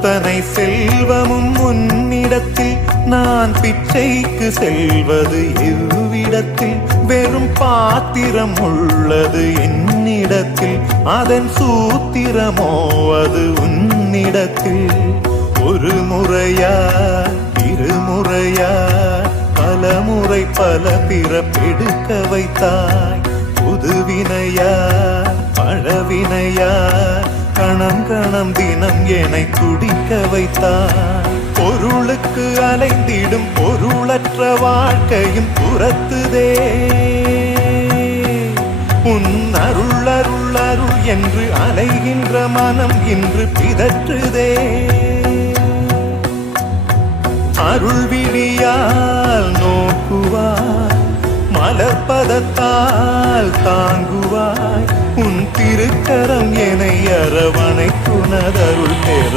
அத்தனை செல்வமும் உன்னிடத்தில் நான் பிச்சைக்கு செல்வது எவ்விடத்தில் வெறும் பாத்திரம் உள்ளது என்னிடத்தில் அதன் சூத்திரமோ அது உன்னிடத்தில் ஒரு முறையா இருமுறையா பல முறை பல பிறப்பெடுக்க வைத்தாய் புதுவினையா பழவினையா கணம் கணம் தினம் என்னை துடிக்க வைத்தாய் பொருளுக்கு அலைந்திடும் பொருளற்ற வாழ்க்கையும் புறத்துதே உன் அருள் அருள் அருள் என்று அலைகின்ற மனம் இன்று பிதற்றுதே அருள் விழியால் நோக்குவாய் மலர்பதத்தால் தாங்குவாய் உன் திருக்கரம் என்னை அரவணைத்துணதருள் பெற